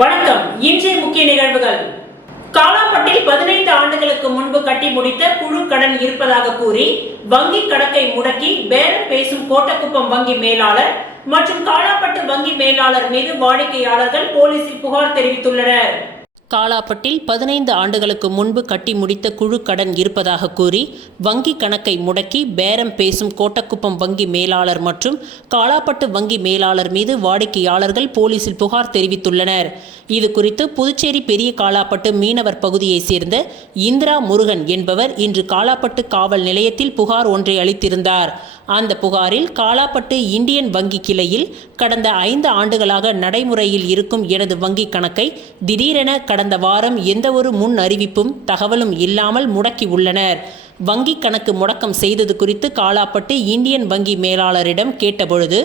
வணக்கம். இன்றைய முக்கிய நிகழ்வுகள். காலாப்பட்டில் 15 ஆண்டுகளுக்கு முன்பு கட்டி முடித்த குழு கடன் இருப்பதாக கூறி வங்கி கணக்கை முடக்கி பேரம் பேசும் கோட்டக்குப்பம் வங்கி மேலாளர் மற்றும் காலாப்பட்டு வங்கி மேலாளர் மீது வாடிக்கையாளர்கள் போலீசில் புகார் தெரிவித்துள்ளனர். காலாப்பட்டில் 15 ஆண்டுகளுக்கு முன்பு கட்டி முடித்த குழு கடன் இருப்பதாக கூறி வங்கி கணக்கை முடக்கி பேரம் பேசும் கோட்டக்குப்பம் வங்கி மேலாளர் மற்றும் காலாப்பட்டு வங்கி மேலாளர் மீது வாடிக்கையாளர்கள் போலீசில் புகார் தெரிவித்துள்ளனர். இது குறித்து புதுச்சேரி பெரிய காலாப்பட்டு மீனவர் பகுதியைச் சேர்ந்த இந்திரா முருகன் என்பவர் இன்று காலாப்பட்டு காவல் நிலையத்தில் புகார் ஒன்றை அளித்திருந்தார். அந்த புகாரில் காலாப்பட்டு இந்தியன் வங்கி கிளையில் கடந்த 5 ஆண்டுகளாக நடைமுறையில் இருக்கும் எனது வங்கி கணக்கை திடீரென கடந்த வாரம் எந்தவொரு முன் அறிவிப்பும் தகவலும் இல்லாமல் முடக்கி உள்ளனர். வங்கி கணக்கு முடக்கம் செய்தது குறித்து காலாப்பட்டு இந்தியன் வங்கி மேலாளரிடம் கேட்டபொழுது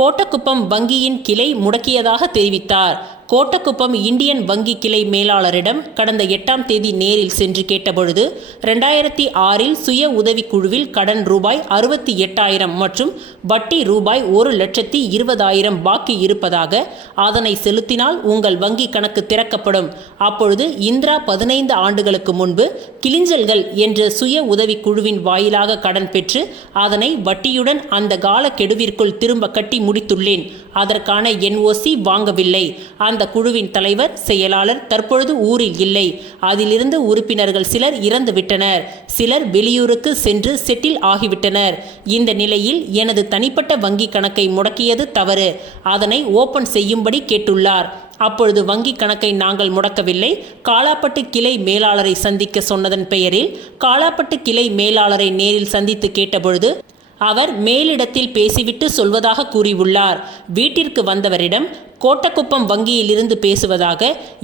கோட்டக்குப்பம் வங்கியின் கிளை முடக்கியதாக தெரிவித்தார். கோட்டக்குப்பம் இந்தியன் வங்கி கிளை மேலாளரிடம் கடந்த 8ஆம் தேதி நேரில் சென்று கேட்டபொழுது 2006இல் சுய உதவிக்குழுவில் கடன் ரூபாய் 68,000 மற்றும் வட்டி ரூபாய் 1,20,000 பாக்கி இருப்பதாக, அதனை செலுத்தினால் உங்கள் வங்கி கணக்கு திறக்கப்படும். அப்பொழுது இந்திரா 15 ஆண்டுகளுக்கு முன்பு கிளிஞ்சல்கள் என்ற சுய உதவிக்குழுவின் வாயிலாக கடன் பெற்று அதனை வட்டியுடன் அந்த கால கெடுவிற்குள் திரும்ப கட்டி முடித்துள்ளேன். அதற்கான NOC வாங்கவில்லை. அந்த குழுவின் தலைவர், செயலாளர் தற்பொழுது ஊரில் இல்லை. அதிலிருந்து உறுப்பினர்கள் சிலர் இறந்து விட்டனர். சிலர் வெளியூருக்கு சென்று செட்டில் ஆகிவிட்டனர். இந்த நிலையில் எனது தனிப்பட்ட வங்கி கணக்கை முடக்கியது தவறு. அதனை ஓபன் செய்யும்படி கேட்டுள்ளார். அப்பொழுது வங்கி கணக்கை நாங்கள் முடக்கவில்லை. காலாப்பட்டு கிளை மேலாளரை சந்திக்க சொன்னதன் பெயரில் காலாப்பட்டு கிளை மேலாளரை நேரில் சந்தித்து கேட்டபொழுது அவர் மேலிடத்தில் பேசிவிட்டு சொல்வதாக கூறியுள்ளார். வீட்டிற்கு வந்தவரிடம் கோட்டக்குப்பம் வங்கியிலிருந்து பேசுவதாக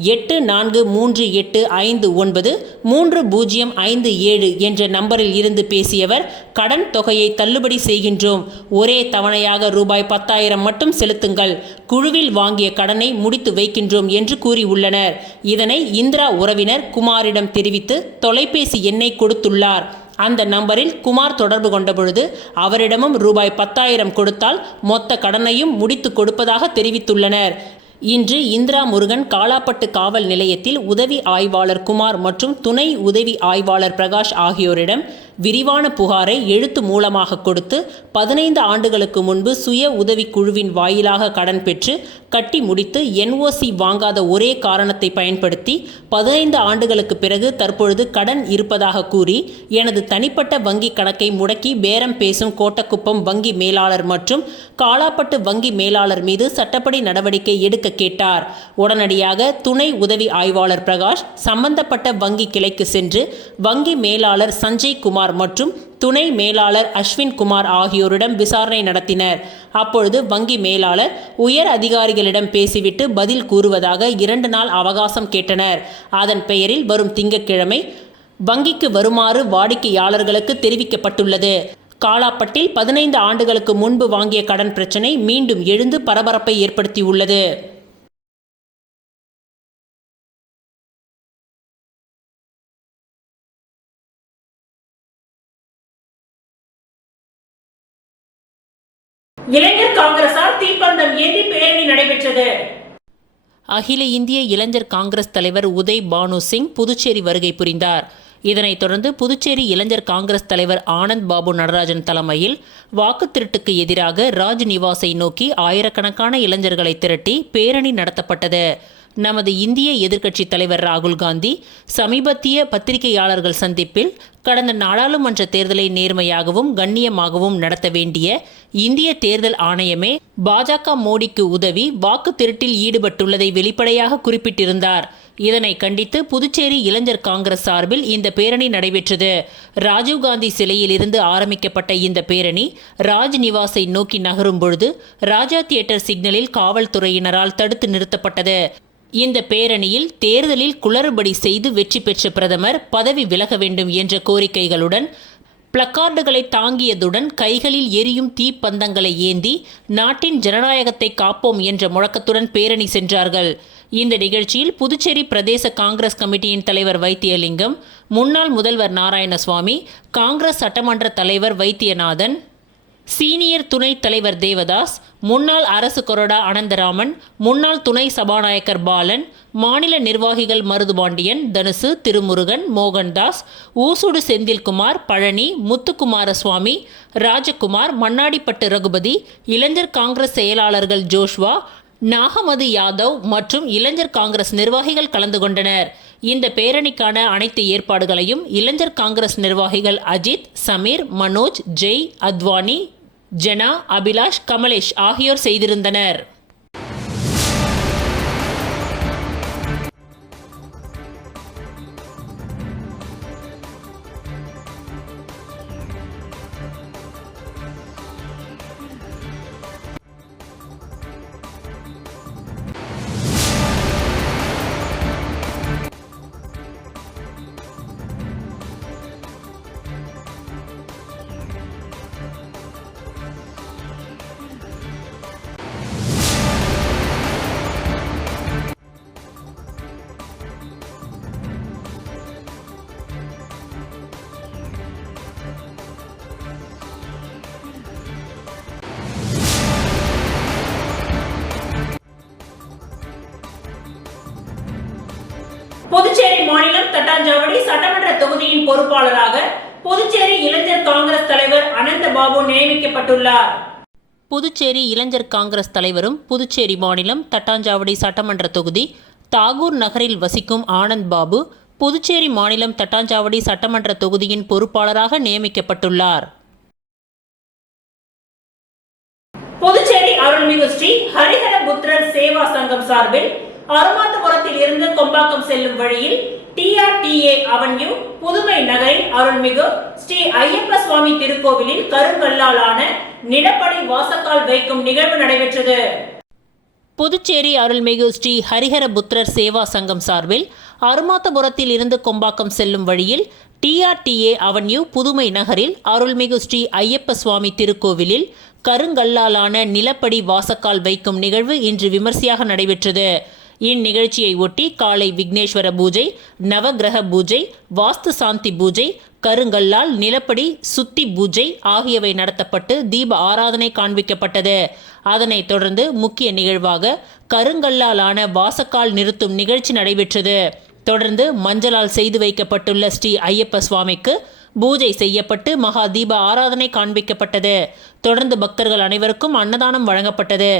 8438593057 என்ற நம்பரில் இருந்து பேசியவர், கடன் தொகையை தள்ளுபடி செய்கின்றோம், ஒரே தவணையாக ரூபாய் 10,000 மட்டும் செலுத்துங்கள், குழுவில் வாங்கிய கடனை முடித்து வைக்கின்றோம் என்று கூறியுள்ளனர். இதனை இந்திரா உறவினர் குமாரிடம் தெரிவித்து தொலைபேசி எண்ணை கொடுத்துள்ளார். அந்த நம்பரில் குமார் தொடர்பு கொண்டபொழுது அவரிடமும் ரூபாய் 10,000 கொடுத்தால் மொத்த கடனையும் முடித்து கொடுப்பதாக தெரிவித்துள்ளனர். இன்று இந்திரா முருகன் காலாப்பட்டு காவல் நிலையத்தில் உதவி ஆய்வாளர் குமார் மற்றும் துணை உதவி ஆய்வாளர் பிரகாஷ் ஆகியோரிடம் விரிவான புகாரை எழுத்து மூலமாக கொடுத்து 15 ஆண்டுகளுக்கு முன்பு சுய உதவி குழுவின் வாயிலாக கடன் பெற்று கட்டி முடித்து NOC வாங்காத ஒரே காரணத்தை பயன்படுத்தி 15 ஆண்டுகளுக்கு பிறகு தற்பொழுது கடன் இருப்பதாக கூறி எனது தனிப்பட்ட வங்கி கணக்கை முடக்கி பேரம் பேசும் கோட்டக்குப்பம் வங்கி மேலாளர் மற்றும் காலாப்பட்டு வங்கி மேலாளர் மீது சட்டப்படி நடவடிக்கை எடுக்க கேட்டார். உடனடியாக துணை உதவி ஆய்வாளர் பிரகாஷ் சம்பந்தப்பட்ட வங்கி கிளைக்கு சென்று வங்கி மேலாளர் சஞ்சய் குமார் மற்றும் துணை மேலாளர் அஸ்வின் குமார் ஆகியோரிடம் விசாரணை நடத்தினர். அப்பொழுது வங்கி மேலாளர் உயர் அதிகாரிகளிடம் பேசிவிட்டு பதில் கூறுவதாக 2 நாள் அவகாசம் கேட்டனர். அதன் பெயரில் வரும் திங்கட்கிழமை வங்கிக்கு வருமாறு வாடிக்கையாளர்களுக்கு தெரிவிக்கப்பட்டுள்ளது. காலாப்பட்டில் 15 ஆண்டுகளுக்கு முன்பு வாங்கிய கடன் பிரச்சினை மீண்டும் எழுந்து பரபரப்பை ஏற்படுத்தியுள்ளது. இளைஞர் காங்கிரசார் தீப்பந்தம் ஏந்தி பேரணி நடைபெற்றது. அகில இந்திய இளைஞர் காங்கிரஸ் தலைவர் உதய் பானு சிங் புதுச்சேரி வருகை புரிந்தார். இதனைத் தொடர்ந்து புதுச்சேரி இளைஞர் காங்கிரஸ் தலைவர் ஆனந்த் பாபு நடராஜன் தலைமையில் வாக்கு திருட்டுக்கு எதிராக ராஜ் நிவாஸை நோக்கி ஆயிரக்கணக்கான இளைஞர்களை திரட்டி பேரணி நடத்தப்பட்டது. நமது இந்திய எதிர்க்கட்சி தலைவர் ராகுல் காந்தி சமீபத்திய பத்திரிகையாளர்கள் சந்திப்பில் கடந்த நாடாளுமன்ற தேர்தலை நேர்மையாகவும் கண்ணியமாகவும் நடத்த வேண்டிய இந்திய தேர்தல் ஆணையமே பாஜக மோடிக்கு உதவி வாக்கு திருட்டில் ஈடுபட்டுள்ளதை வெளிப்படையாக குறிப்பிட்டிருந்தார். இதனை கண்டித்து புதுச்சேரி இளைஞர் காங்கிரஸ் சார்பில் இந்த பேரணி நடைபெற்றது. ராஜீவ்காந்தி சிலையில் இருந்து ஆரம்பிக்கப்பட்ட இந்த பேரணி ராஜ் நிவாஸை நோக்கி நகரும் பொழுது ராஜா தியேட்டர் சிக்னலில் காவல்துறையினரால் தடுத்து நிறுத்தப்பட்டது. இந்த பேரணியில் தேர்தலில் குளறுபடி செய்து வெற்றி பெற்ற பிரதமர் பதவி விலக வேண்டும் என்ற கோரிக்கைகளுடன் பிளக்கார்டுகளை தாங்கியதுடன் கைகளில் எரியும் தீப்பந்தங்களை ஏந்தி நாட்டின் ஜனநாயகத்தை காப்போம் என்ற முழக்கத்துடன் பேரணி சென்றார்கள். இந்த நிகழ்ச்சியில் புதுச்சேரி பிரதேச காங்கிரஸ் கமிட்டியின் தலைவர் வைத்தியலிங்கம், முன்னாள் முதல்வர் நாராயணசுவாமி, காங்கிரஸ் சட்டமன்ற தலைவர் வைத்தியநாதன், சீனியர் துணைத் தலைவர் தேவதாஸ், முன்னாள் அரசு கொறடா அனந்தராமன், முன்னாள் துணை சபாநாயகர் பாலன், மாநில நிர்வாகிகள் மருதுபாண்டியன், தனுசு, திருமுருகன், மோகன்தாஸ், ஊசுடு செந்தில்குமார், பழனி, முத்துக்குமாரசுவாமி, ராஜகுமார், மண்ணாடிப்பட்டு ரகுபதி, இளைஞர் காங்கிரஸ் செயலாளர்கள் ஜோஷ்வா, நாகமது யாதவ் மற்றும் இளைஞர் காங்கிரஸ் நிர்வாகிகள் கலந்து கொண்டனர். இந்த பேரணிக்கான அனைத்து ஏற்பாடுகளையும் இளைஞர் காங்கிரஸ் நிர்வாகிகள் அஜித், சமீர், மனோஜ், ஜெய், அத்வானி, ஜனா, அபிலாஷ், கமலேஷ் ஆகியோர் செய்திருந்தனர். புதுச்சேரி மாநிலம் தட்டாஞ்சாவடி சட்டமன்ற தொகுதியின் பொறுப்பாளராக புதுச்சேரி இளைஞர் காங்கிரஸ் தலைவர் அனந்த பாபு நியமிக்கப்பட்டுள்ளார். புதுச்சேரி இளைஞர் காங்கிரஸ் தலைவரும் புதுச்சேரி மாநிலம் தட்டாஞ்சாவடி சட்டமன்ற தொகுதி தாகூர் நகரில் வசிக்கும் ஆனந்த் பாபு புதுச்சேரி மாநிலம் தட்டாஞ்சாவடி சட்டமன்ற தொகுதியின் பொறுப்பாளராக நியமிக்கப்பட்டுள்ளார். புதுச்சேரி அருள்மிகு ஸ்ரீ ஹரிஹர புத்திரர் சேவா சங்கம் சார்பில் அருமாந்தபுரத்தில் இருந்து கொம்பாக்கம் செல்லும் வழியில் TRTA அவென்யூ புதுமை நகரில் அருள்மிகு ஸ்ரீ ஐயப்ப சுவாமி திருக்கோவிலில் கருங்கல்லாலான நிலப்படி வாசக்கால் வைக்கும் நிகழ்வு நடைபெற்றது. புதுச்சேரி அருள்மிகு ஸ்ரீ ஹரிஹர புத்திரர் சேவா சங்கம் சார்பில் அருமாத்தபுரத்தில் இருந்து கொம்பாக்கம் செல்லும் வழியில் TRTA அவென்யூ புதுமை நகரில் அருள்மிகு ஸ்ரீ ஐயப்ப சுவாமி திருக்கோவிலில் கருங்கல்லாலான நிலப்படி வாசக்கால் வைக்கும் நிகழ்வு இன்று விமர்சையாக நடைபெற்றது. இந்நிகழ்ச்சியை ஒட்டி காலை விக்னேஸ்வர பூஜை, நவகிரக பூஜை, வாஸ்து சாந்தி பூஜை, கருங்கல்லால் நிலப்படி சுத்தி பூஜை ஆகியவை நடத்தப்பட்டு தீப ஆராதனை காண்பிக்கப்பட்டது. அதனைத் தொடர்ந்து முக்கிய நிகழ்வாக கருங்கல்லாலான வாசக்கால் நிறுத்தும் நிகழ்ச்சி நடைபெற்றது. தொடர்ந்து மஞ்சளால் செய்து வைக்கப்பட்டுள்ள ஸ்ரீ ஐயப்ப சுவாமிக்கு பூஜை செய்யப்பட்டு மகா தீப ஆராதனை காண்பிக்கப்பட்டது. தொடர்ந்து பக்தர்கள் அனைவருக்கும் அன்னதானம் வழங்கப்பட்டது.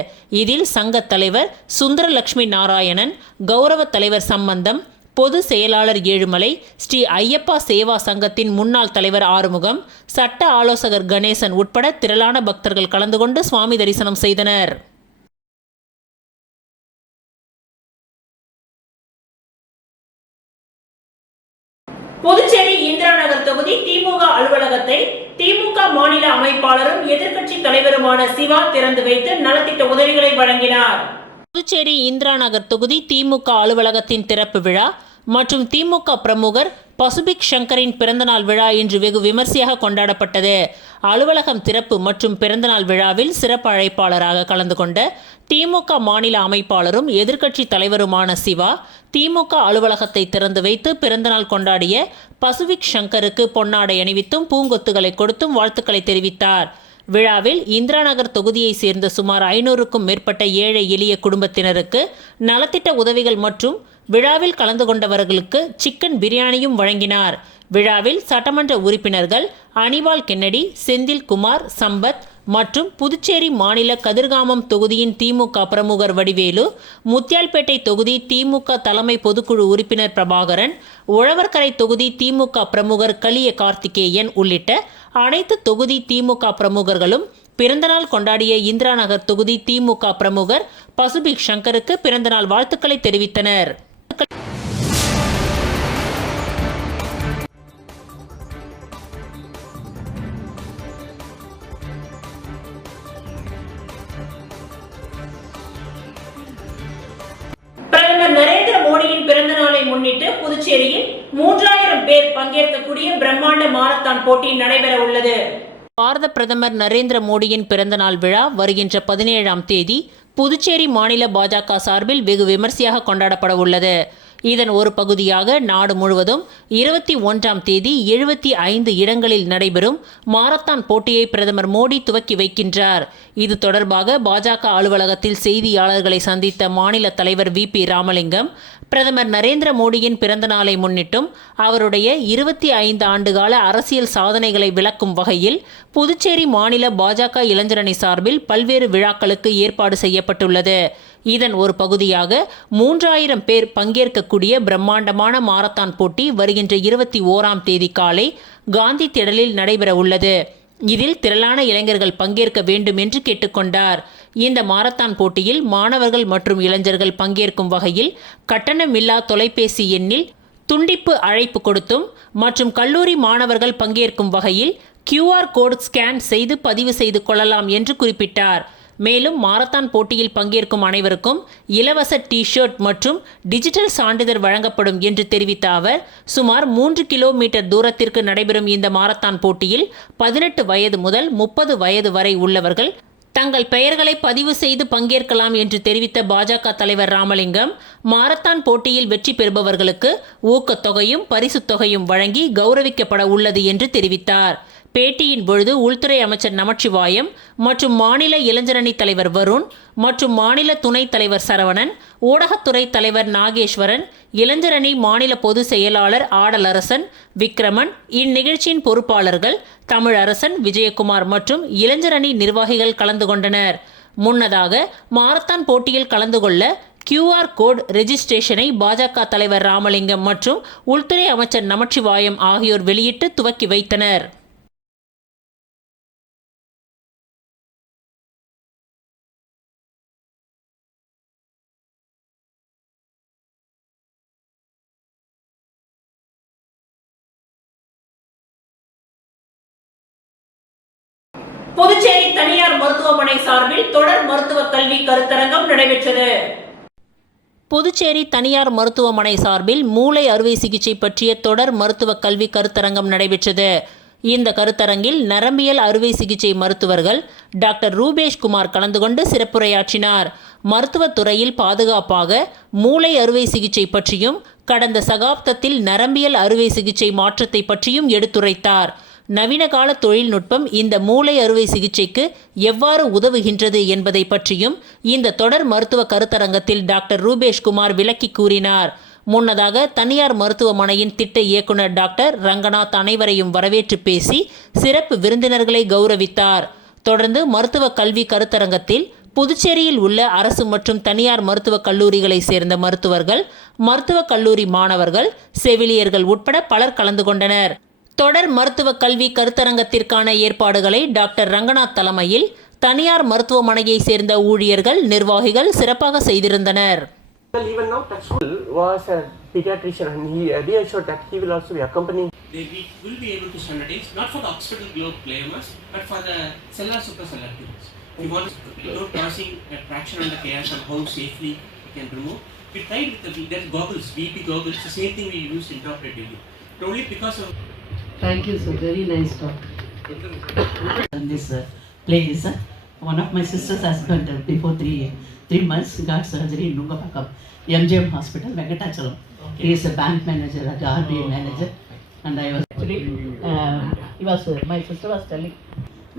இதில் சங்க தலைவர் சுந்தரலட்சுமி நாராயணன், கௌரவ தலைவர் சம்பந்தம், பொது செயலாளர் ஏழுமலை, ஸ்ரீ ஐயப்பா சேவா சங்கத்தின் முன்னாள் தலைவர் ஆறுமுகம், சட்ட ஆலோசகர் கணேசன் உட்பட திரளான பக்தர்கள் கலந்து கொண்டு சுவாமி தரிசனம் செய்தனர். புதுச்சேரி இந்திரா நகர் தொகுதி திமுக அலுவலகத்தை திமுக மாநில அமைப்பாளரும் எதிர்க்கட்சி தலைவருமான சிவா திறந்து வைத்து நலத்திட்ட உதவிகளை வழங்கினார். புதுச்சேரி இந்திரா நகர் தொகுதி திமுக அலுவலகத்தின் திறப்பு விழா மற்றும் திமுக பிரமுகர் பசுபிக் சங்கரின் பிறந்தநாள் விழா இன்று வெகு விமர்சையாக கொண்டாடப்பட்டது. அலுவலகம் திறப்பு மற்றும் பிறந்தநாள் விழாவில் சிறப்பு அழைப்பாளராக கலந்து கொண்ட திமுக மாநில அமைப்பாளரும் எதிர்க்கட்சி தலைவருமான சிவா திமுக அலுவலகத்தை திறந்து வைத்து பிறந்தநாள் கொண்டாடிய பசுபிக் சங்கருக்கு பொன்னாடை அணிவித்தும் பூங்கொத்துகளை கொடுத்தும் வாழ்த்துக்களை தெரிவித்தார். விழாவில் இந்திரா நகர் தொகுதியை சேர்ந்த சுமார் 500க்கும் மேற்பட்ட ஏழை எளிய குடும்பத்தினருக்கு நலத்திட்ட உதவிகள் மற்றும் விழாவில் கலந்து கொண்டவர்களுக்கு சிக்கன் பிரியாணியும் வழங்கினார். விழாவில் சட்டமன்ற உறுப்பினர்கள் அனிபால் கென்னடி, செந்தில்குமார், சம்பத் மற்றும் புதுச்சேரி மாநில கதிர்காமம் தொகுதியின் திமுக பிரமுகர் வடிவேலு, முத்தியால்பேட்டை தொகுதி திமுக தலைமை பொதுக்குழு உறுப்பினர் பிரபாகரன், உழவர்கரை தொகுதி திமுக பிரமுகர் கலிய கார்த்திகேயன் உள்ளிட்ட அனைத்து தொகுதி திமுக பிரமுகர்களும் பிறந்தநாள் கொண்டாடிய இந்திரா நகர் தொகுதி திமுக பிரமுகர் பசுபிக் சங்கருக்கு பிறந்தநாள் வாழ்த்துக்களை தெரிவித்தனர். பிரதமர் நரேந்திர மோடியின் பிறந்த நாளை முன்னிட்டு புதுச்சேரியில் 3000 பேர் பங்கேற்கக்கூடிய பிரம்மாண்ட மாரத்தான் போட்டி நடைபெற உள்ளது. பாரத பிரதமர் நரேந்திர மோடியின் பிறந்தநாள் விழா வருகின்ற 17ஆம் தேதி புதுச்சேரி மாநில பாஜக சார்பில் வெகு விமர்சையாக கொண்டாடப்பட உள்ளது. இதன் ஒரு பகுதியாக நாடு முழுவதும் 21ஆம் தேதி 75 இடங்களில் நடைபெறும் மாரத்தான் போட்டியை பிரதமர் மோடி துவக்கி வைக்கின்றார். இது தொடர்பாக பாஜக அலுவலகத்தில் செய்தியாளர்களை சந்தித்த மாநில தலைவர் VP ராமலிங்கம், பிரதமர் நரேந்திர மோடியின் பிறந்த நாளை முன்னிட்டும் அவருடைய 25 ஆண்டுகால அரசியல் சாதனைகளை விளக்கும் வகையில் புதுச்சேரி மாநில பாஜக இளைஞரணி சார்பில் பல்வேறு விழாக்களுக்கு ஏற்பாடு செய்யப்பட்டுள்ளது. இதன் ஒரு பகுதியாக 3000 பேர் பங்கேற்கக்கூடிய பிரம்மாண்டமான மாரத்தான் போட்டி வருகின்ற 21ஆம் தேதி காலை காந்தி திடலில் நடைபெற உள்ளது. இதில் திரளான இளைஞர்கள் பங்கேற்க வேண்டும் என்று கேட்டுக்கொண்டார். இந்த மாரத்தான் போட்டியில் மாணவர்கள் மற்றும் இளைஞர்கள் பங்கேற்கும் வகையில் கட்டணமில்லா தொலைபேசி எண்ணில் துண்டிப்பு அழைப்பு கொடுத்தும் மற்றும் கல்லூரி மாணவர்கள் பங்கேற்கும் வகையில் QR கோட் ஸ்கேன் செய்து பதிவு செய்து கொள்ளலாம் என்று குறிப்பிட்டார். மேலும் மாரத்தான் போட்டியில் பங்கேற்கும் அனைவருக்கும் இலவச டி-ஷர்ட் மற்றும் டிஜிட்டல் சான்றிதழ் வழங்கப்படும் என்று தெரிவித்த அவர், சுமார் 3 கிலோமீட்டர் தூரத்திற்கு நடைபெறும் இந்த மாரத்தான் போட்டியில் 18 வயது முதல் 30 வயது வரை உள்ளவர்கள் தங்கள் பெயர்களை பதிவு செய்து பங்கேற்கலாம் என்று தெரிவித்த பாஜக தலைவர் ராமலிங்கம், மாரத்தான் போட்டியில் வெற்றி பெறுபவர்களுக்கு ஊக்கத்தொகையும் பரிசுத் தொகையும் வழங்கி கௌரவிக்கப்பட உள்ளது என்று தெரிவித்தார். பேட்டியின் பொழுது உள்துறை அமைச்சர் நமச்சிவாயம் மற்றும் மாநில இளைஞரணி தலைவர் வருண் மற்றும் மாநில துணைத் தலைவர் சரவணன், ஊடகத்துறை தலைவர் நாகேஸ்வரன், இளைஞரணி மாநில பொதுச் செயலாளர் ஆடலரசன், விக்ரமன், இந்நிகழ்ச்சியின் பொறுப்பாளர்கள் தமிழரசன், விஜயகுமார் மற்றும் இளைஞரணி நிர்வாகிகள் கலந்து கொண்டனர். முன்னதாக மாரத்தான் போட்டியில் கலந்து கொள்ள QR கோட் ரெஜிஸ்ட்ரேஷனை பாஜக தலைவர் ராமலிங்கம் மற்றும் உள்துறை அமைச்சர் நமச்சிவாயம் ஆகியோர் வெளியிட்டு துவக்கி வைத்தனர். புதுச்சேரி தனியார் மருத்துவமனை சார்பில் தொடர் மருத்துவ கல்வி கருத்தரங்கம் நடைபெற்றது. புதுச்சேரி தனியார் மருத்துவமனை சார்பில் மூளை அறுவை சிகிச்சை பற்றிய தொடர் மருத்துவ கல்வி கருத்தரங்கம் நடைபெற்றது. இந்த கருத்தரங்கில் நரம்பியல் அறுவை சிகிச்சை மருத்துவர்கள் டாக்டர் ரூபேஷ் குமார் கலந்து கொண்டு சிறப்புரையாற்றினார். மருத்துவத்துறையில் பாதுகாப்பாக மூளை அறுவை சிகிச்சை பற்றியும் கடந்த சகாப்தத்தில் நரம்பியல் அறுவை சிகிச்சை மாற்றத்தை பற்றியும் எடுத்துரைத்தார். நவீன கால தொழில்நுட்பம் இந்த மூளை அறுவை சிகிச்சைக்கு எவ்வாறு உதவுகின்றது என்பதை பற்றியும் இந்த தொடர் மருத்துவ கருத்தரங்கத்தில் டாக்டர் ரூபேஷ் குமார் விளக்கி கூறினார். முன்னதாக தனியார் மருத்துவமனையின் திட்ட இயக்குனர் டாக்டர் ரங்கநாத் அனைவரையும் வரவேற்று பேசி சிறப்பு விருந்தினர்களை கௌரவித்தார். தொடர்ந்து மருத்துவ கல்வி கருத்தரங்கத்தில் புதுச்சேரியில் உள்ள அரசு மற்றும் தனியார் மருத்துவக் கல்லூரிகளை சேர்ந்த மருத்துவர்கள், மருத்துவக் கல்லூரி மாணவர்கள், செவிலியர்கள் உட்பட பலர் கலந்து கொண்டனர். தொடர் மருத்துவ கல்வி கருத்தரங்கத்திற்கான ஏற்பாடுகளை டாக்டர் ரங்கநாத் தலைமையில் தனியார் மருத்துவமனையை சேர்ந்த ஊழியர்கள், நிர்வாகிகள் சிறப்பாக செய்திருந்தனர். Even now, Touchwood was a pediatrician and he reassured that he will also be accompanying. We will be able to standardize not for the occipital globe gliomas but for the cellular supracellular tumors. We want to know causing a traction on the chaos and how safely we can remove. We tried with the goggles, VP goggles, the same thing we used intraoperatively. Only because of. Thank you, sir. Very nice talk. In this place, one of my sister's husband before 3 months got surgery in Nungapakam, MGM Hospital, Venkatachalam. Okay. He is a bank manager, a RBI manager, and I was actually, my sister was telling,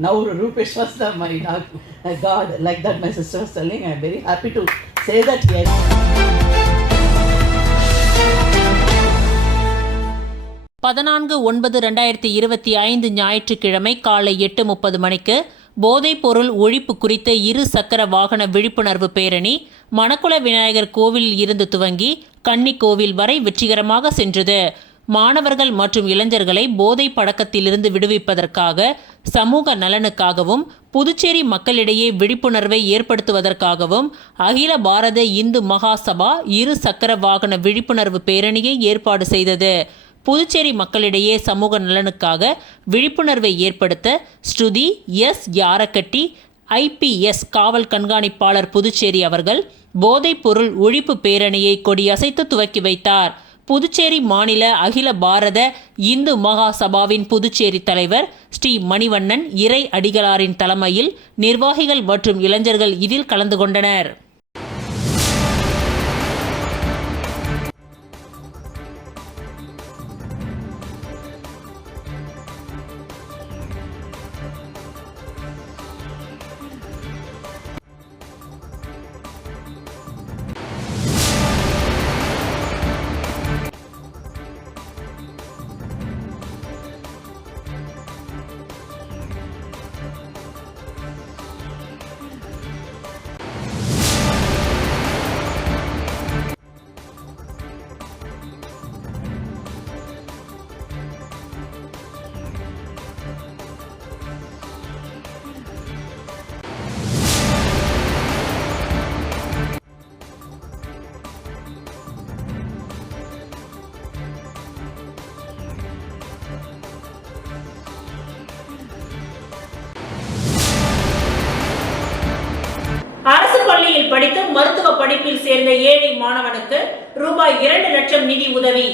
now Rupesh was my God, like that my sister was telling, I am very happy to say that here. 14/9/2025 ஞாயிற்றுக்கிழமை காலை 8:30 மணிக்கு போதைப்பொருள் ஒழிப்பு குறித்த 2 சக்கர வாகன விழிப்புணர்வு பேரணி மணக்குள விநாயகர் கோவிலில் இருந்து துவங்கி கன்னிக்கோவில் வரை வெற்றிகரமாக சென்றது. மாணவர்கள் மற்றும் இளைஞர்களை போதை பழக்கத்திலிருந்து விடுவிப்பதற்காக, சமூக நலனுக்காகவும், புதுச்சேரி மக்களிடையே விழிப்புணர்வை ஏற்படுத்துவதற்காகவும் அகில பாரத இந்து மகாசபா 2 சக்கர வாகன விழிப்புணர்வு பேரணியை ஏற்பாடு செய்தது. புதுச்சேரி மக்களிடையே சமூக நலனுக்காக விழிப்புணர்வை ஏற்படுத்த ஸ்ருதி எஸ் யாரக்கட்டி IPS காவல் கண்காணிப்பாளர் புதுச்சேரி அவர்கள் போதைப்பொருள் ஒழிப்பு பேரணியை கொடியசைத்து துவக்கி வைத்தார். புதுச்சேரி மாநில அகில பாரத இந்து மகாசபாவின் புதுச்சேரி தலைவர் ஸ்ரீ மணிவண்ணன் இறை அடிகளாரின் தலைமையில் நிர்வாகிகள் மற்றும் இளைஞர்கள் இதில் கலந்து கொண்டனர். பள்ளியில் படித்து மருத்துவ படிப்பில் சேர்ந்த ஏழை மாணவனுக்கு ரூபாய் 2 லட்சம் நிதி உதவி.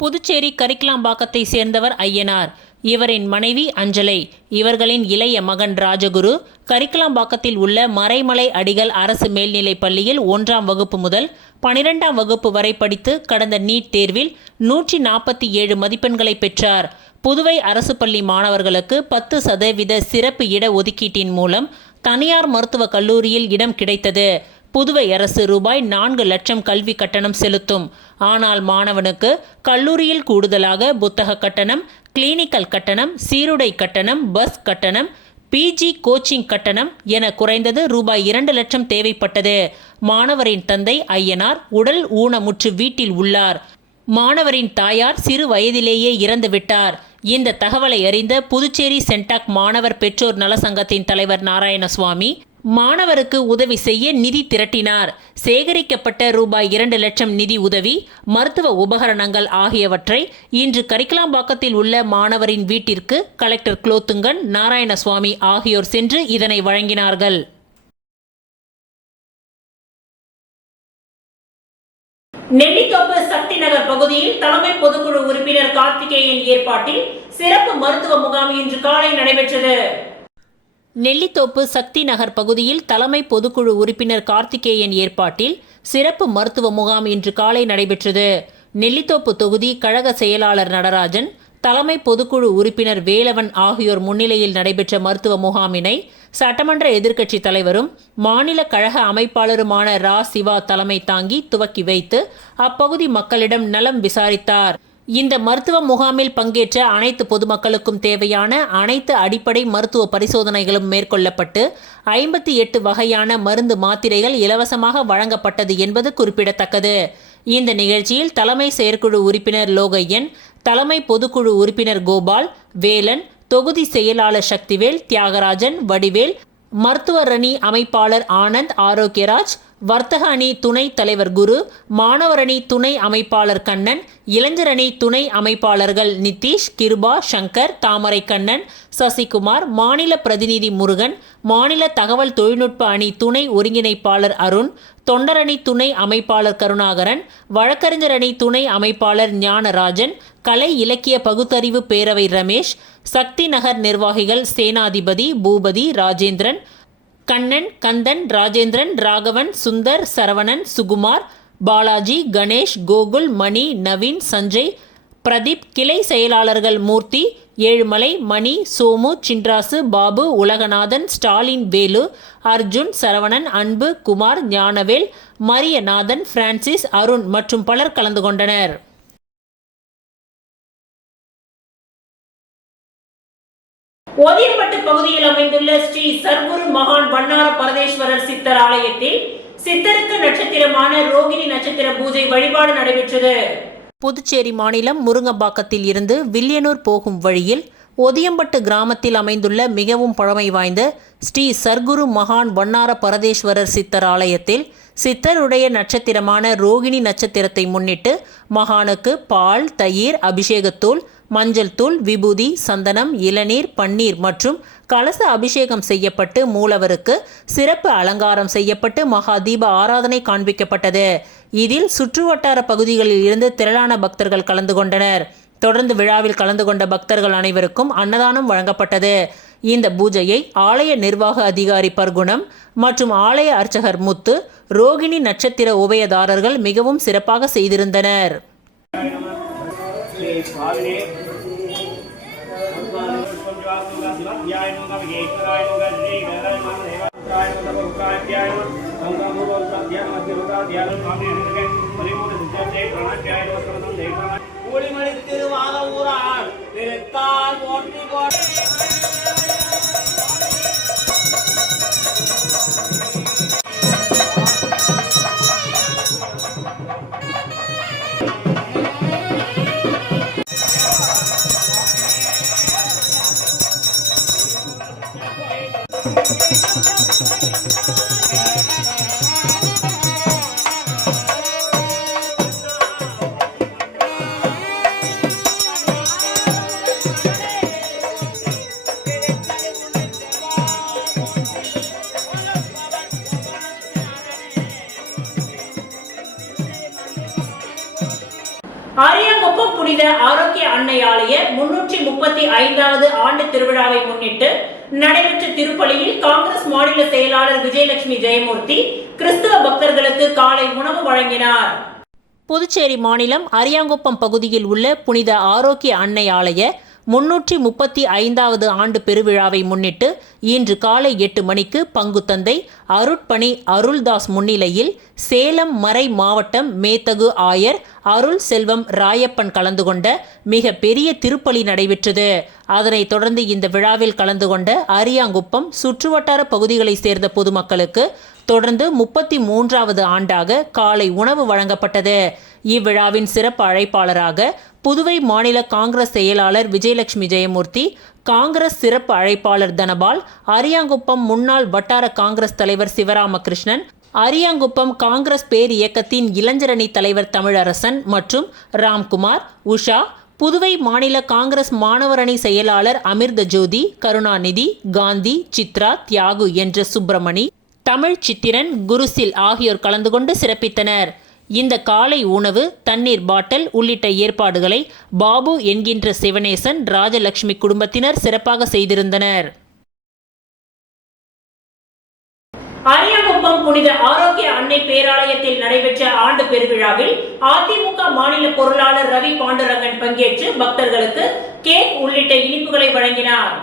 புதுச்சேரி கரிக்கலாம்பாக்கத்தை சேர்ந்தவர் ஐயனார். இவரின் மனைவி அஞ்சலை. இவர்களின் இளைய மகன் ராஜகுரு கரிக்கலாம்பாக்கத்தில் உள்ள மறைமலை அடிகள் அரசு மேல்நிலைப் பள்ளியில் 1ஆம் வகுப்பு முதல் 12ஆம் வகுப்பு வரை படித்து கடந்த நீட் தேர்வில் 147 மதிப்பெண்களை பெற்றார். புதுவை அரசு பள்ளி மாணவர்களுக்கு 10% சிறப்பு இட ஒதுக்கீட்டின் மூலம் தனியார் மருத்துவக் கல்லூரியில் இடம் கிடைத்தது. புதுவை அரசு ரூபாய் 4 லட்சம் கல்வி கட்டணம் செலுத்தும். ஆனால் மாணவனுக்கு கல்லூரியில் கூடுதலாக புத்தக கட்டணம், கிளினிக்கல் கட்டணம், சீருடை கட்டணம், பஸ் கட்டணம், பிஜி கோச்சிங் கட்டணம் என குறைந்தது ரூபாய் 2 லட்சம் தேவைப்பட்டது. மாணவரின் தந்தை ஐயனார் உடல் ஊனமுற்று வீட்டில் உள்ளார். மாணவரின் தாயார் சிறு வயதிலேயே இறந்துவிட்டார். இந்த தகவலை அறிந்த புதுச்சேரி சென்டாக் மாணவர் பெற்றோர் நலசங்கத்தின் தலைவர் நாராயணசுவாமி மாணவருக்கு உதவி செய்ய நிதி திரட்டினார். சேகரிக்கப்பட்ட ரூபாய் 2 லட்சம் நிதி உதவி, மருத்துவ உபகரணங்கள் ஆகியவற்றை இன்று கரிக்கலாம்பாக்கத்தில் உள்ள மாணவரின் வீட்டிற்கு கலெக்டர் குலோத்துங்கன், நாராயணசுவாமி ஆகியோர் சென்று இதனை வழங்கினார்கள். நெல்லித்தோப்பு சக்தி நகர் பகுதியில் தலைமை பொதுக்குழு உறுப்பினர் கார்த்திகேயன் ஏற்பாட்டில் சிறப்பு மருத்துவ முகாம் இன்று காலை நடைபெற்றது. நெல்லித்தோப்பு சக்தி நகர் பகுதியில் தலைமை பொதுக்குழு உறுப்பினர் கார்த்திகேயன் ஏற்பாட்டில் சிறப்பு மருத்துவ முகாம் இன்று காலை நடைபெற்றது. நெல்லித்தோப்பு தொகுதி கழக செயலாளர் நடராஜன், தலைமை பொதுக்குழு உறுப்பினர் வேலவன் ஆகியோர் முன்னிலையில் நடைபெற்ற மருத்துவ முகாமினை சட்டமன்ற எதிர்க்கட்சி தலைவரும் மாநில கழக அமைப்பாளருமான ரா சிவா தலைமை தாங்கி துவக்கி வைத்து அப்பகுதி மக்களிடம் நலம் விசாரித்தார். இந்த மருத்துவ முகாமில் பங்கேற்ற அனைத்து பொதுமக்களுக்கும் தேவையான அனைத்து அடிப்படை மருத்துவ பரிசோதனைகளும் மேற்கொள்ளப்பட்டு 58 வகையான மருந்து மாத்திரைகள் இலவசமாக வழங்கப்பட்டது என்பது குறிப்பிடத்தக்கது. இந்த நிகழ்ச்சியில் தலைமை செயற்குழு உறுப்பினர் லோகையன், தலைமை பொதுக்குழு உறுப்பினர் கோபால், வேலன், தொகுதி செயலாளர் சக்திவேல், தியாகராஜன், வடிவேல், மருத்துவர் அணி அமைப்பாளர் ஆனந்த், ஆரோக்கியராஜ், வர்த்தக அணி துணை தலைவர் குரு, மாணவர் அணி துணை அமைப்பாளர் கண்ணன், இளைஞர் அணி துணை அமைப்பாளர்கள் நிதிஷ், கிருபா, சங்கர், தாமரை கண்ணன், சசிகுமார், மாநில பிரதிநிதி முருகன், மாநில தகவல் தொழில்நுட்ப அணி துணை ஒருங்கிணைப்பாளர் அருண், தொண்டரணி துணை அமைப்பாளர் கருணாகரன், வழக்கறிஞர் அணி துணை அமைப்பாளர் ஞானராஜன், கலை இலக்கிய பகுத்தறிவு பேரவை ரமேஷ், சக்தி நகர் நிர்வாகிகள் சேனாதிபதி, பூபதி, ராஜேந்திரன், கண்ணன், கந்தன், ராஜேந்திரன், ராகவன், சுந்தர், சரவணன், சுகுமார், பாலாஜி, கணேஷ், கோகுல், மணி, நவீன், சஞ்சய், பிரதீப், கிளை செயலாளர்கள் மூர்த்தி, ஏழுமலை, மணி, சோமு, சின்ராசு, பாபு, உலகநாதன், ஸ்டாலின், வேலு, அர்ஜுன், சரவணன், அன்பு, குமார், ஞானவேல், மரியநாதன், பிரான்சிஸ், அருண் மற்றும் பலர் கலந்து கொண்டனர். ஓதியம்பட்டு பகுதியில் அமைந்துள்ள ஸ்ரீ சர்க்குரு மகான் வண்ணார பரதேஸ்வரர் சித்தர் ஆலயத்தில் சித்தருக்கு நட்சத்திரமான ரோகிணி நட்சத்திர பூஜை வழிபாடு நடைபெற்றது. புதுச்சேரி மாநிலம் முருங்கம்பாக்கத்தில் இருந்து வில்லியனூர் போகும் வழியில் ஓதியம்பட்டு கிராமத்தில் அமைந்துள்ள மிகவும் பழமை வாய்ந்த ஸ்ரீ சர்க்குரு மகான் வண்ணார பரதேஸ்வரர் சித்தர் ஆலயத்தில் சித்தருடைய நட்சத்திரமான ரோகிணி நட்சத்திரத்தை முன்னிட்டு மகானுக்கு பால், தயிர், அபிஷேகத்தூள், மஞ்சள் தூள், விபூதி, சந்தனம், இளநீர், பன்னீர் மற்றும் கலச அபிஷேகம் செய்யப்பட்டு மூலவருக்கு சிறப்பு அலங்காரம் செய்யப்பட்டு மகா தீப ஆராதனை காண்பிக்கப்பட்டது. இதில் சுற்றுவட்டார பகுதிகளில் இருந்து திரளான பக்தர்கள் கலந்து கொண்டனர். தொடர்ந்து விழாவில் கலந்து கொண்ட பக்தர்கள் அனைவருக்கும் அன்னதானம் வழங்கப்பட்டது. இந்த பூஜையை ஆலய நிர்வாக அதிகாரி பர்குணம் மற்றும் ஆலய அர்ச்சகர் முத்து, ரோகிணி நட்சத்திர உபயதாரர்கள் மிகவும் சிறப்பாக செய்திருந்தனர். ஆரோக்கிய அன்னை ஆலய 335வது ஆண்டு திருவிழாவை முன்னிட்டு நடைபெற்ற திருப்பலியில் காங்கிரஸ் மாநில செயலாளர் விஜயலட்சுமி ஜெயமூர்த்தி கிறிஸ்தவ பக்தர்களுக்கு காலை உணவு வழங்கினார். புதுச்சேரி மாநிலம் அரியாங்குப்பம் பகுதியில் உள்ள புனித ஆரோக்கிய அன்னை ஆலய 335வது ஆண்டு பெருவிழாவை முன்னிட்டு இன்று காலை 8 மணிக்கு பங்குத்தந்தை அருட்பணி அருள்தாஸ் முன்னிலையில் சேலம் மறை மாவட்டம் மேத்தகு ஆயர் அருள் செல்வம் ராயப்பன் கலந்து கொண்ட மிக பெரிய திருப்பலி நடைபெற்றது. அதனைத் தொடர்ந்து இந்த விழாவில் கலந்து கொண்ட அரியாங்குப்பம் சுற்றுவட்டார பகுதிகளை சேர்ந்த பொதுமக்களுக்கு தொடர்ந்து 33வது ஆண்டாக காலை உணவு வழங்கப்பட்டது. இவ்விழாவின் சிறப்பு அழைப்பாளராக புதுவை மாநில காங்கிரஸ் செயலாளர் விஜயலட்சுமி ஜெயமூர்த்தி, காங்கிரஸ் சிறப்பு அழைப்பாளர் தனபால், அரியாங்குப்பம் முன்னாள் வட்டார காங்கிரஸ் தலைவர் சிவராமகிருஷ்ணன், அரியாங்குப்பம் காங்கிரஸ் பேர் இயக்கத்தின் இளைஞரணி தலைவர் தமிழரசன் மற்றும் ராம்குமார், உஷா, புதுவை மாநில காங்கிரஸ் மாணவரணி செயலாளர் அமிர்த ஜோதி, கருணாநிதி, காந்தி, சித்ரா, தியாகு என்ற சுப்பிரமணி, தமிழ் சித்திரன், குருசில் ஆகியோர் கலந்து கொண்டு சிறப்பித்தனர். இந்த காலை உணவு, தண்ணீர் பாட்டில் உள்ளிட்ட ஏற்பாடுகளை பாபு என்கின்ற சிவனேசன், ராஜலட்சுமி குடும்பத்தினர் சிறப்பாக செய்திருந்தனர். அரியாங்குப்பம் புனித ஆரோக்கிய அன்னை பேராலயத்தில் நடைபெற்ற ஆண்டு பெருவிழாவில் அதிமுக மாநில பொருளாளர் ரவி பாண்டுரங்கன் பங்கேற்று பக்தர்களுக்கு கேக் உள்ளிட்ட இனிப்புகளை வழங்கினார்.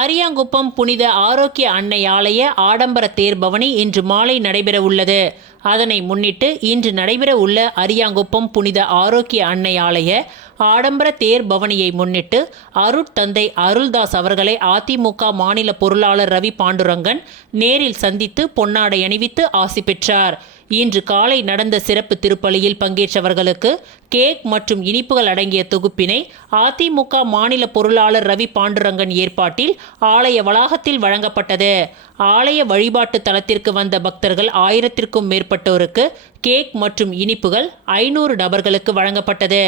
அரியாங்குப்பம் புனித ஆரோக்கிய அன்னை ஆலய ஆடம்பர தேர் பவனி இன்று மாலை நடைபெற உள்ளது. அதனை முன்னிட்டு இன்று நடைபெற உள்ள அரியாங்குப்பம் புனித ஆரோக்கிய அன்னை ஆலய ஆடம்பர தேர் பவனியை முன்னிட்டு அருட்தந்தை அருள்தாஸ் அவர்களை அதிமுக மாநில பொருளாளர் ரவி பாண்டுரங்கன் நேரில் சந்தித்து பொன்னாடை அணிவித்து ஆசி பெற்றார். இன்று காலை நடந்த சிறப்பு திருப்பலியில் பங்கேற்றவர்களுக்கு கேக் மற்றும் இனிப்புகள் அடங்கிய தொகுப்பினை அதிமுக மாநில பொருளாளர் ரவி பாண்டுரங்கன் ஏற்பாட்டில் ஆலய வளாகத்தில் வழங்கப்பட்டது. ஆலய வழிபாட்டு தலத்திற்கு வந்த பக்தர்கள் 1000க்கும் மேற்பட்டோருக்கு கேக் மற்றும் இனிப்புகள் 500 நபர்களுக்கு வழங்கப்பட்டது.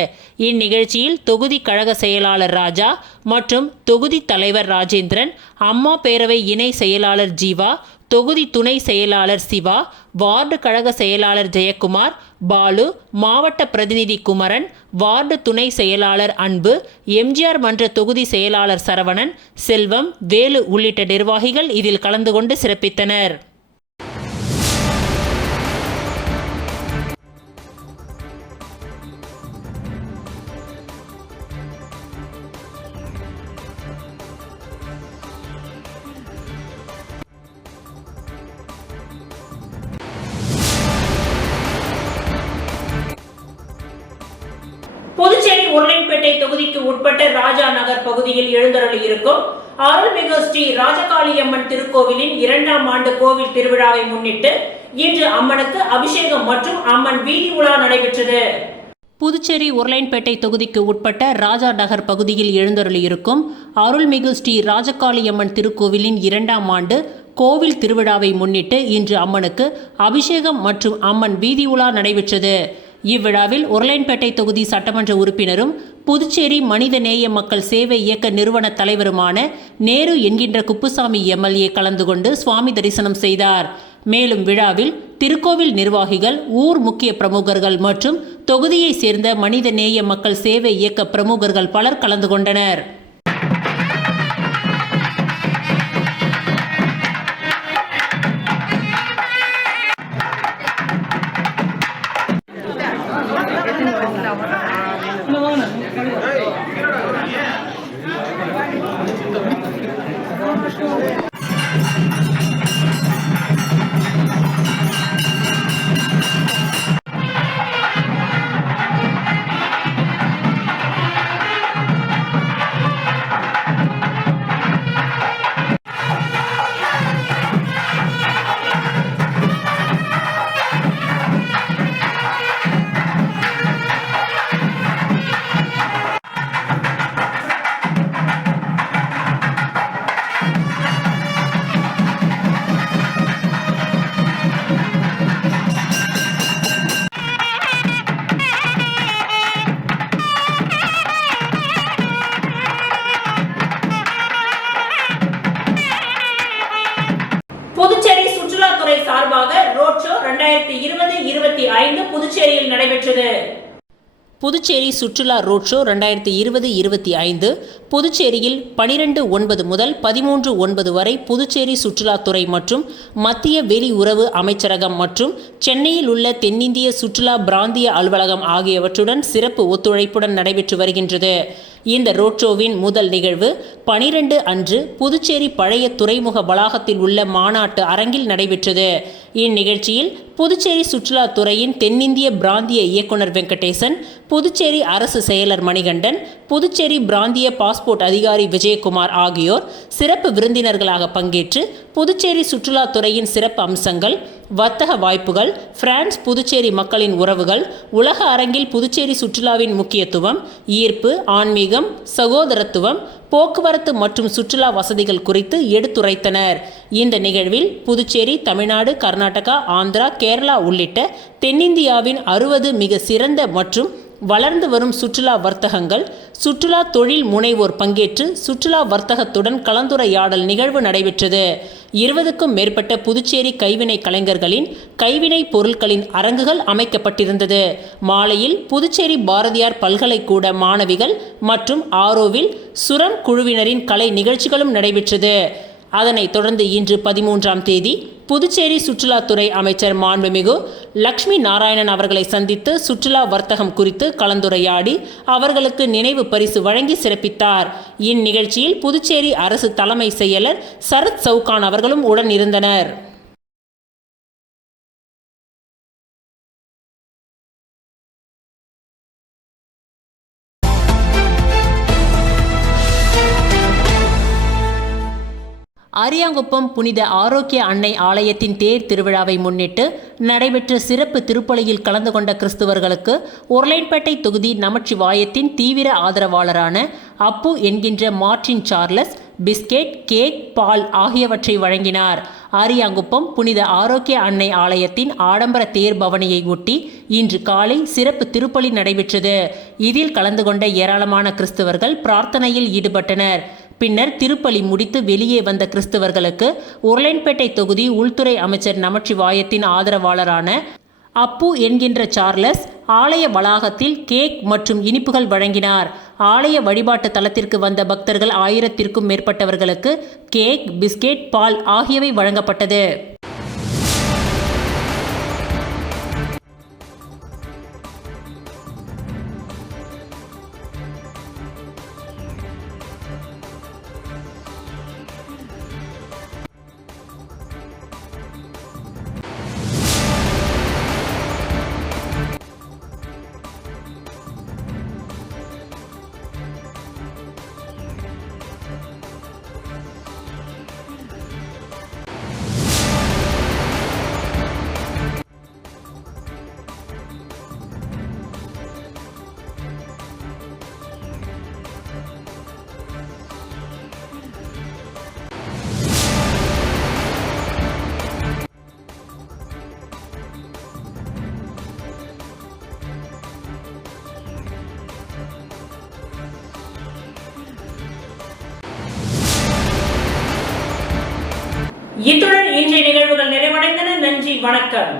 இந்நிகழ்ச்சியில் தொகுதி கழக செயலாளர் ராஜா மற்றும் தொகுதி தலைவர் ராஜேந்திரன், அம்மா பேரவை இணை செயலாளர் ஜீவா, தொகுதி துணை செயலாளர் சிவா, வார்டு கழக செயலாளர் ஜெயக்குமார், பாலு, மாவட்ட பிரதிநிதி குமரன், வார்டு துணை செயலாளர் அன்பு, எம்ஜிஆர் மன்ற தொகுதி செயலாளர் சரவணன், செல்வம், வேலு உள்ளிட்ட நிர்வாகிகள் இதில் கலந்து கொண்டு சிறப்பித்தனர். புதுச்சேரி உருளைப்பேட்டை தொகுதிக்கு உட்பட்ட ராஜா நகர் பகுதியில் எழுந்தருளி இருக்கும் அருள்மிகு ஸ்ரீ ராஜகாளியம்மன் திருக்கோவிலின் 2ஆம் ஆண்டு கோவில் திருவிழாவை முன்னிட்டு இன்று அம்மனுக்கு அபிஷேகம் மற்றும் அம்மன் வீதி உலா நடைபெற்றது. புதுச்சேரி உருளைப்பேட்டை தொகுதிக்கு உட்பட்ட ராஜா நகர் பகுதியில் எழுந்தருளியிருக்கும் அருள்மிகு ஸ்ரீ ராஜகாளியம்மன் திருக்கோவிலின் 2ஆம் ஆண்டு கோவில் திருவிழாவை முன்னிட்டு இன்று அம்மனுக்கு அபிஷேகம் மற்றும் அம்மன் வீதி உலா நடைபெற்றது. இவ்விழாவில் உருளைப்பேட்டை தொகுதி சட்டமன்ற உறுப்பினரும் புதுச்சேரி மனிதநேய மக்கள் சேவை இயக்க நிறுவன தலைவருமான நேரு என்கின்ற குப்புசாமி எம்எல்ஏ கலந்து கொண்டு சுவாமி தரிசனம் செய்தார். மேலும் விழாவில் திருக்கோவில் நிர்வாகிகள், ஊர் முக்கிய பிரமுகர்கள் மற்றும் தொகுதியை சேர்ந்த மனிதநேய மக்கள் சேவை இயக்க பிரமுகர்கள் பலர் கலந்து கொண்டனர். புதுச்சேரி சுற்றுலாத்துறை சார்பாக ரோட் ஷோ 2020-25 புதுச்சேரியில் நடைபெற்றது. புதுச்சேரி சுற்றுலா ரோட் ஷோ 2020-25 புதுச்சேரியில் 12/9 முதல் 13/9 வரை புதுச்சேரி சுற்றுலாத்துறை மற்றும் மத்திய வெளி உறவு அமைச்சரகம் மற்றும் சென்னையில் உள்ள தென்னிந்திய சுற்றுலா பிராந்திய அலுவலகம் ஆகியவற்றுடன் சிறப்பு ஒத்துழைப்புடன் நடைபெற்று வருகின்றது. இந்த ரோட் ஷோவின் முதல் நிகழ்வு 12 அன்று புதுச்சேரி பழைய துறைமுக வளாகத்தில் உள்ள மாநாட்டு அரங்கில் நடைபெற்றது. இந்நிகழ்ச்சியில் புதுச்சேரி சுற்றுலாத்துறையின் தென்னிந்திய பிராந்திய இயக்குனர் வெங்கடேசன், புதுச்சேரி அரசு செயலர் மணிகண்டன், புதுச்சேரி பிராந்திய பாஸ்போர்ட் அதிகாரி விஜயகுமார் ஆகியோர் சிறப்பு விருந்தினர்களாக பங்கேற்று புதுச்சேரி சுற்றுலாத்துறையின் சிறப்பு அம்சங்கள், வர்த்தக வாய்ப்புகள், பிரான்ஸ் புதுச்சேரி மக்களின் உறவுகள், உலக அரங்கில் புதுச்சேரி சுற்றுலாவின் முக்கியத்துவம், ஈர்ப்பு, ஆன்மீகம், சகோதரத்துவம், போக்குவரத்து மற்றும் சுற்றுலா வசதிகள் குறித்து எடுத்துரைத்தனர். இந்த நிகழ்வில் புதுச்சேரி, தமிழ்நாடு, கர்நாடகா, ஆந்திரா, கேரளா உள்ளிட்ட தென்னிந்தியாவின் 60 மிக சிறந்த மற்றும் வளர்ந்து வரும் சுற்றுலா வர்த்தகங்கள், சுற்றுலா தொழில் முனைவோர் பங்கேற்று சுற்றுலா வர்த்தகத்துடன் கலந்துரையாடல் நிகழ்வு நடைபெற்றது. 20க்கும் மேற்பட்ட புதுச்சேரி கைவினை கலைஞர்களின் கைவினை பொருட்களின் அரங்குகள் அமைக்கப்பட்டிருந்தது. மாலையில் புதுச்சேரி பாரதியார் பல்கலைக்கூட மாணவிகள் மற்றும் ஆரோவில் சுரம் குழுவினரின் கலை நிகழ்ச்சிகளும் நடைபெற்றது. அதனைத் தொடர்ந்து இன்று 13ஆம் தேதி புதுச்சேரி சுற்றுலாத்துறை அமைச்சர் மாண்புமிகு லட்சுமி நாராயணன் அவர்களை சந்தித்து சுற்றுலா வர்த்தகம் குறித்து கலந்துரையாடி அவர்களுக்கு நினைவு பரிசு வழங்கி சிறப்பித்தார். இந்நிகழ்ச்சியில் புதுச்சேரி அரசு தலைமை செயலர் சரத் சவுகான் அவர்களும் உடன் இருந்தனர். அரியாங்குப்பம் புனித ஆரோக்கிய அன்னை ஆலயத்தின் தேர் திருவிழாவை முன்னிட்டு நடைபெற்ற சிறப்பு திருப்பலியில் கலந்து கொண்ட கிறிஸ்துவர்களுக்கு உருளையன்பேட்டை தொகுதி நமச்சிவாயத்தின் தீவிர ஆதரவாளரான அப்பு என்கின்ற மார்டின் சார்லஸ் பிஸ்கெட், கேக், பால் ஆகியவற்றை வழங்கினார். அரியாங்குப்பம் புனித ஆரோக்கிய அன்னை ஆலயத்தின் ஆடம்பர தேர் பவனியை ஒட்டி இன்று காலை சிறப்பு திருப்பலி நடைபெற்றது. இதில் கலந்து கொண்ட ஏராளமான கிறிஸ்தவர்கள் பிரார்த்தனையில் ஈடுபட்டனர். பின்னர் திருப்பலி முடித்து வெளியே வந்த கிறிஸ்தவர்களுக்கு உருளையன்பேட்டை தொகுதி உள்துறை அமைச்சர் நமச்சிவாயத்தின் ஆதரவாளரான அப்பு என்கின்ற சார்லஸ் ஆலய வளாகத்தில் கேக் மற்றும் இனிப்புகள் வழங்கினார். ஆலய வழிபாட்டு தலத்திற்கு வந்த பக்தர்கள் 1000க்கும் மேற்பட்டவர்களுக்கு கேக், பிஸ்கெட், பால் ஆகியவை வழங்கப்பட்டது. இத்துடன் இன்றைய நிகழ்வுகள் நிறைவடைந்தன. நன்றி, வணக்கம்.